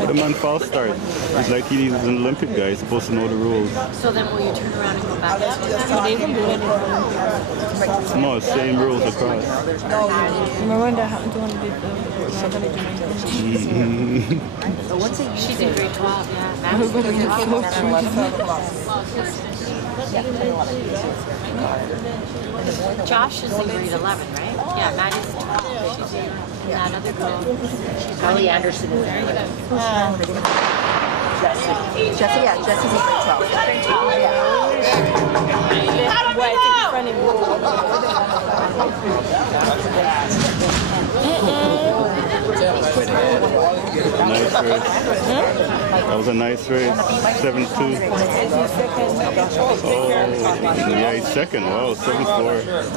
What a man false start. It's like he's an Olympic guy. He's supposed to know the rules. So then will you turn around and go back? They can do anything. No, same rules across. Remember when that happened to one of the She's in grade 12, yeah. Josh is in grade 11, right? Yeah, Maddie's 12. She's in that other girl. She's Ellie Anderson is very good. Jessie, yeah, Jessie's in grade 12. Grade 12, Yeah. Nice race. That was a nice race. 7-2. Oh, yeah, he's second. Wow, 7-4.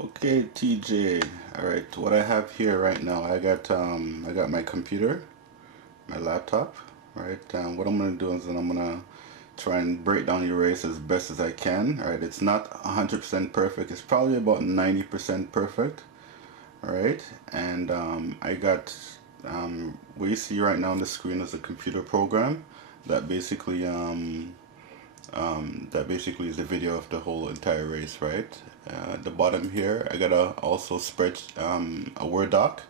Okay, TJ. All right, what I have here right now, I got my computer, my laptop, right? What I'm gonna do is I'm gonna try and break down your race as best as I can. All right, it's not 100% perfect. It's probably about 90% perfect. All right, and I got what you see right now on the screen is a computer program that basically is the video of the whole entire race, right? At the bottom here, I got also spread a Word doc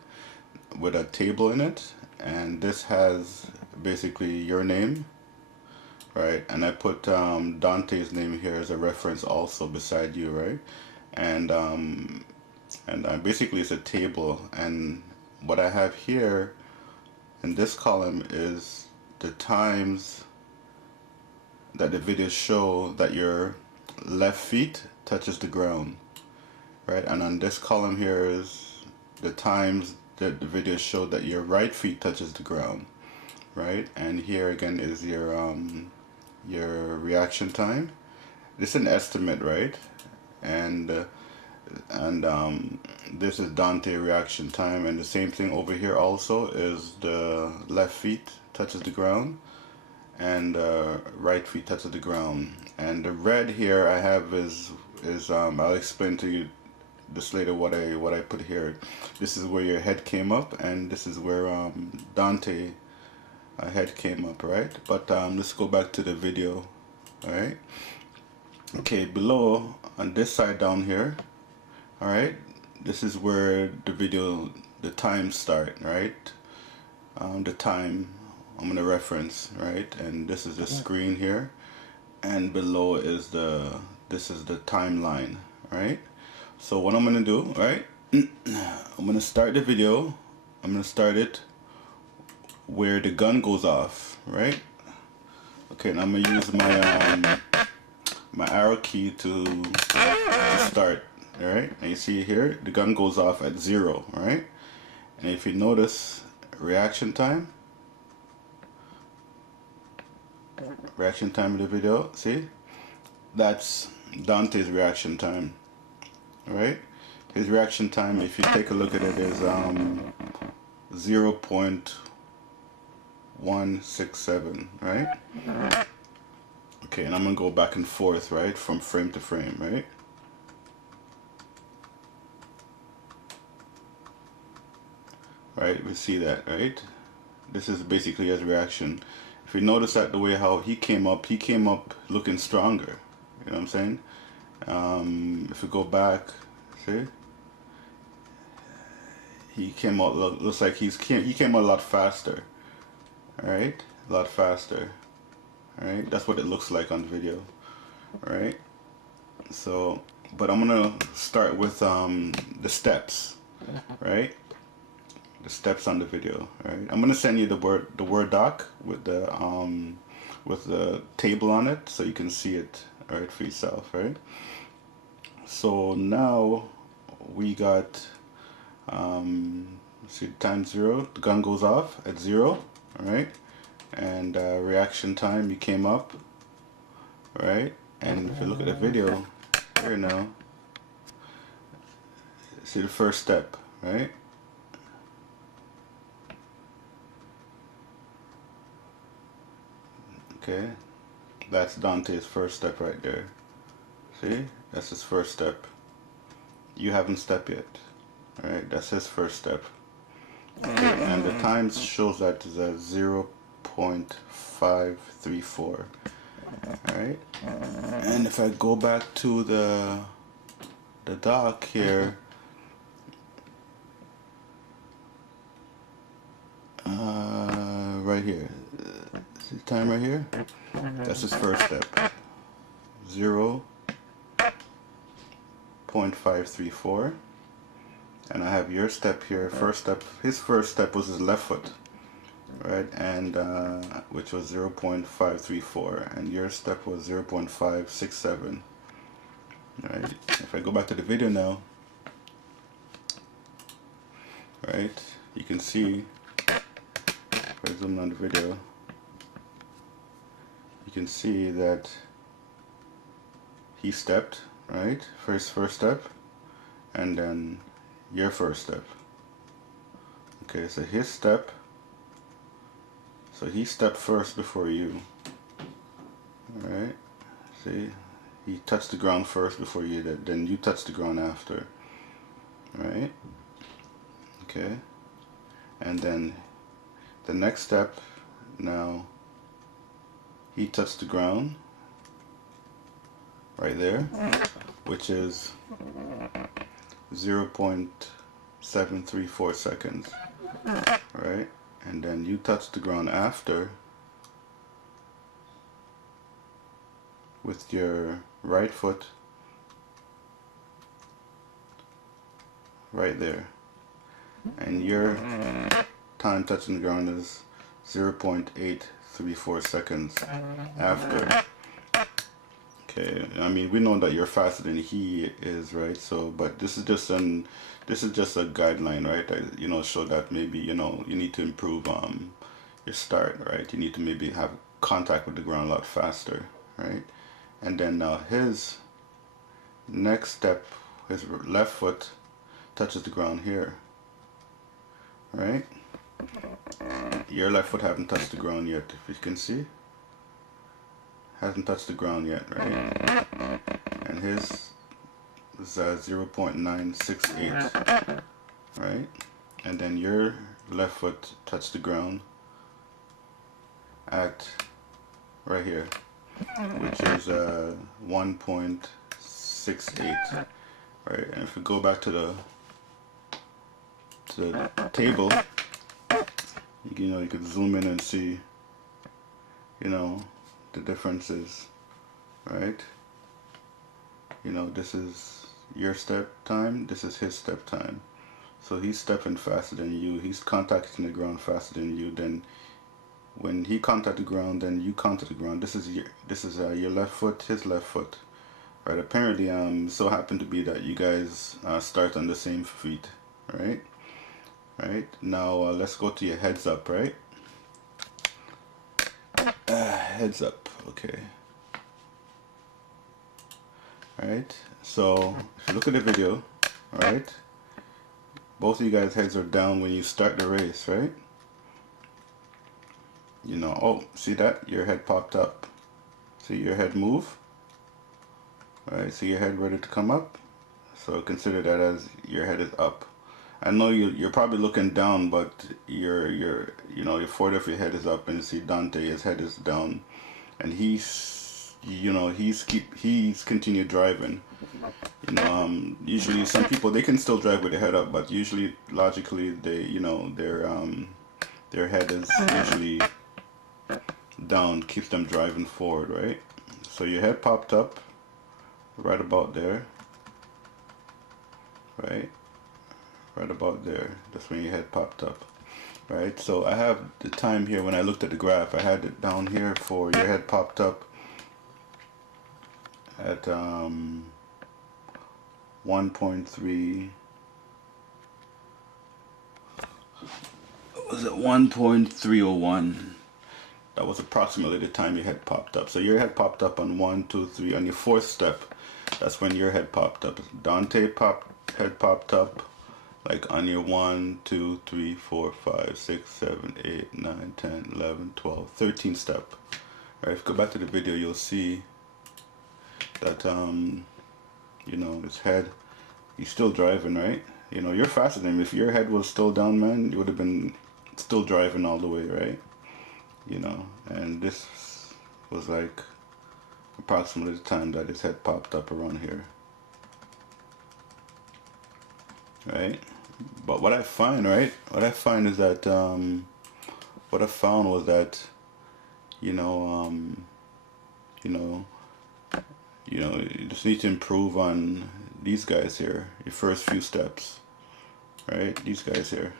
with a table in it, and this has basically your name, right? And I put Dante's name here as a reference also beside you, right? And basically it's a table, and what I have here in this column is the times that the videos show that your left feet touches the ground, right? And on this column here is the times that the videos show that your right feet touches the ground, right? And here again is your reaction time. This is an estimate, right? And this is Dante reaction time, and the same thing over here also is the left feet touches the ground and right feet touches the ground. And the red here I have is I'll explain to you this later what I put here. This is where your head came up, and this is where Dante head came up, right? But let's go back to the video. All right, okay, below on this side down here, all right, this is where the video, the times start, right? The time I'm gonna reference, right? And this is the screen here, and below is this is the timeline, right? So what I'm gonna do, right? I'm gonna start the video. I'm gonna start it where the gun goes off, right? Okay, and I'm gonna use my my arrow key to start. All right, and you see here the gun goes off at 0. Right, and if you notice reaction time of the video, see, that's Dante's reaction time. All right, his reaction time, if you take a look at it, is 0.167, right? Okay, and I'm gonna go back and forth, right, from frame to frame, right? Right, we see that, right? This is basically his reaction. If you notice that the way how he came up looking stronger. You know what I'm saying? If we go back, see, he came out, looks like he came out a lot faster. All right, a lot faster. All right, that's what it looks like on the video. All right, so, but I'm gonna start with the steps, right? The steps on the video. All right, I'm gonna send you the Word doc with the table on it, so you can see it, all right, for yourself, right? So now we got see time 0, the gun goes off at 0, all right, and reaction time, you came up, right? And if you look at the video here now, see the first step, right? Okay, that's Dante's first step right there. See, that's his first step. You haven't stepped yet. All right, that's his first step. Okay, and the time shows that is at 0.534. All right, and if I go back to the doc here, right here, see the time right here? That's his first step. 0.534. And I have your step here. First step, his first step was his left foot, right? And which was 0.534, and your step was 0.567. Right? If I go back to the video now, right, you can see, if I zoom on the video, you can see that he stepped, right, for his first step, and then your first step. Okay, so his step, so he stepped first before you. Alright, see, he touched the ground first before you did, then you touched the ground after. Right? Okay, and then the next step, now he touched the ground right there, which is 0.734 seconds, right? And then you touch the ground after with your right foot right there, and your time touching the ground is 0.834 seconds after. Okay, I mean, we know that you're faster than he is, right? So, but this is just a guideline, right? You know, show that maybe, you know, you need to improve your start, right? You need to maybe have contact with the ground a lot faster, right? And then now his next step, his left foot touches the ground here, right? Your left foot haven't touched the ground yet, if you can see. Hasn't touched the ground yet, right? And his is 0.968, right? And then your left foot touched the ground at right here, which is 1.68, right? And if we go back to the table, you know, you could zoom in and see, you know, the differences, right? You know, this is your step time, this is his step time. So he's stepping faster than you, he's contacting the ground faster than you. Then when he contacted the ground, then you contact the ground. This is your left foot, his left foot. right? Apparently, so happened to be that you guys start on the same feet, right? Right now, let's go to your heads up, right? Heads up, okay. Right. So if you look at the video, right, both of you guys' heads are down when you start the race, right? You know, oh, see that? Your head popped up. See your head move? Right, see your head ready to come up? So consider that as your head is up. I know you're probably looking down, but your forehead of your head is up, and you see Dante, his head is down, and he's continued driving. You know, usually some people, they can still drive with their head up, but usually logically they, their head is usually down, keeps them driving forward, right? So your head popped up right about there, right about there. That's when your head popped up, right? So I have the time here. When I looked at the graph, I had it down here for your head popped up at 1.3, was it 1.301? That was approximately the time your head popped up. So your head popped up on 1, 2, 3. On your fourth step, that's when your head popped up. Dante head popped up like on your 1, 2, 3, 4, 5, 6, 7, 8, 9, 10, 11, 12, 13 step. Right, if you go back to the video, you'll see that his head, he's still driving, right? You know, you're faster than him. If your head was still down, man, you would have been still driving all the way, right? You know, and this was like approximately the time that his head popped up around here, right? But what I find, right, is that what I found was that you just need to improve on these guys here, your first few steps, right? These guys here,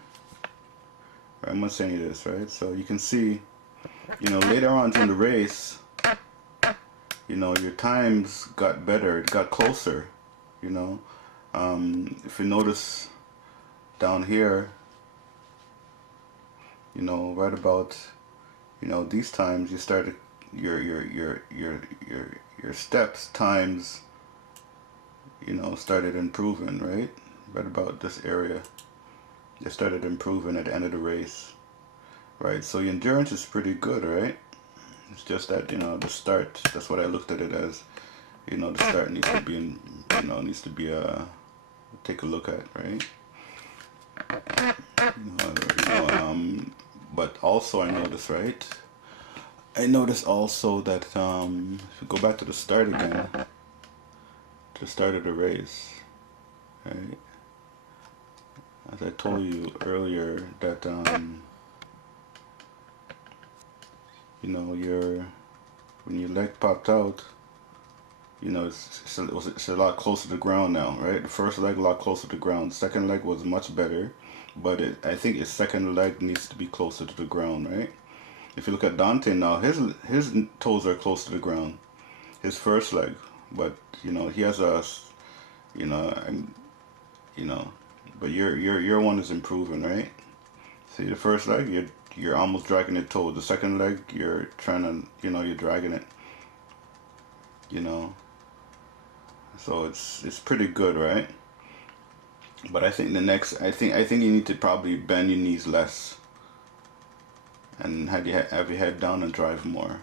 right? I'm gonna send you this, right? So you can see, later on in the race, your times got better, it got closer, if you notice down here, right about, these times you started your steps times, started improving, right about this area. They started improving at the end of the race, right? So your endurance is pretty good, right? It's just that, the start, that's what I looked at it as, the start needs to be take a look at, right? But also I noticed, right? I noticed also that if you go back to the start again, to the start of the race, right? As I told you earlier, that when your leg popped out, it's a lot closer to the ground now, right? The first leg a lot closer to the ground. Second leg was much better, but I think his second leg needs to be closer to the ground, right? If you look at Dante now, his toes are close to the ground. His first leg, but he has a, but your one is improving, right? See, the first leg you're almost dragging it toe. The second leg you're trying to, you're dragging it. So it's pretty good, right? But I think I think you need to probably bend your knees less and have your head down and drive more.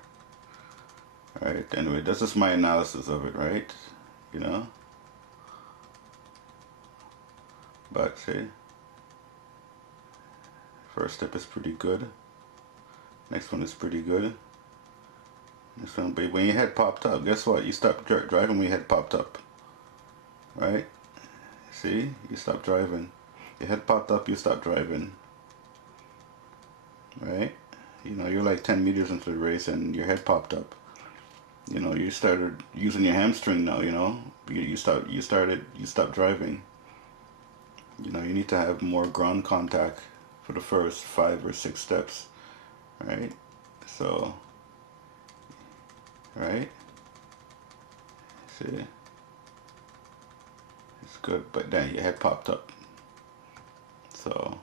Alright, anyway, that's just my analysis of it, right? But see, first step is pretty good. Next one is pretty good. Next one, but when your head popped up, guess what? You stopped driving when your head popped up. Right? See? You stopped driving. Your head popped up, you stopped driving. Right? You're like 10 meters into the race and your head popped up. You started using your hamstring now, you stopped driving. You need to have more ground contact for the first 5 or 6 steps, right? So, right? See, good, but then your head popped up. So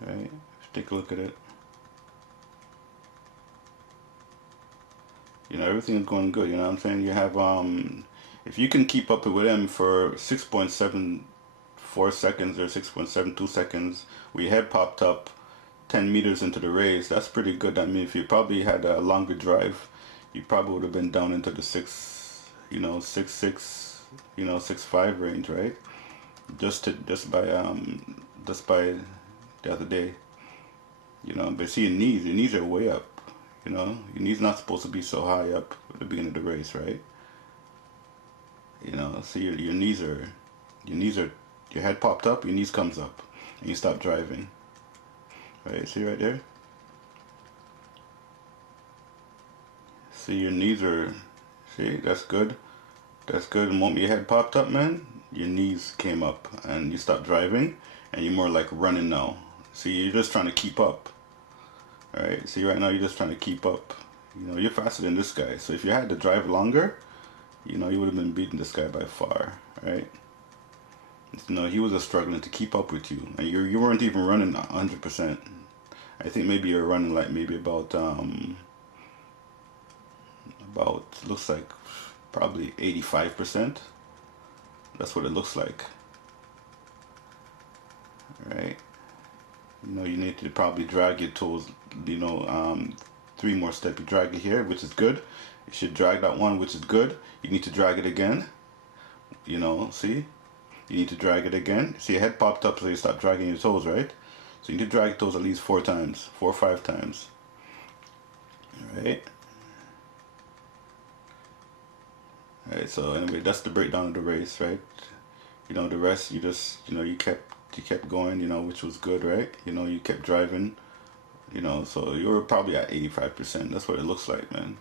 right, take a look at it. You know, everything's going good, you know what I'm saying? You have if you can keep up with him for 6.74 seconds or 6.72 seconds, where your head popped up 10 meters into the race, that's pretty good. I mean, if you probably had a longer drive, you probably would have been down into the 6.6, 6.5 range, right? Just by the other day, you know. But see, your knees are way up, you know. Your knees not supposed to be so high up at the beginning of the race, right? You know, see, your knees are, your head popped up, your knees comes up, and you stop driving. Right, see right there? See, your knees are, see, that's good. That's good. The moment your head popped up, man, your knees came up and you stopped driving and you're more like running now. See, you're just trying to keep up. Alright, see right now you're just trying to keep up. You know, you're faster than this guy. So if you had to drive longer, you know, you would have been beating this guy by far, right? You know, he was just struggling to keep up with you. And you weren't even running 100%. I think maybe you're running like maybe about looks like probably 85%. That's what it looks like. Right? You know, you need to probably drag your toes, you know, 3 more steps. You drag it here, which is good. You should drag that one, which is good. You need to drag it again. You know, see? You need to drag it again. See, your head popped up, so you stop dragging your toes, right? So you need to drag your toes at least 4 times, 4 or 5 times. Alright? Alright, so anyway, that's the breakdown of the race, right? You know, the rest, you just, you know, you kept going, you know, which was good, right? You know, you kept driving, you know, so you were probably at 85%. That's what it looks like, man.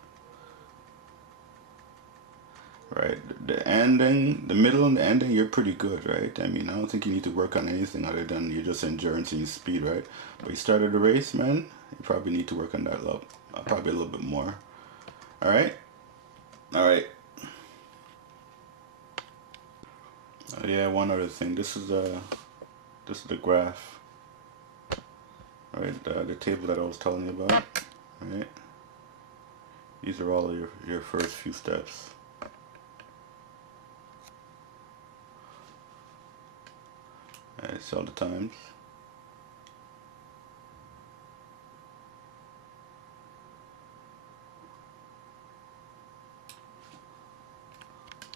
Right, the ending, the middle and the ending, you're pretty good, right? I mean, I don't think you need to work on anything other than your just endurance and your speed, right? But you started the race, man, you probably need to work on that a lot, probably a little bit more. Alright? Alright. Yeah, one other thing. This is the graph, right? The table that I was telling you about, right? These are all of your first few steps. Alright, so all the times.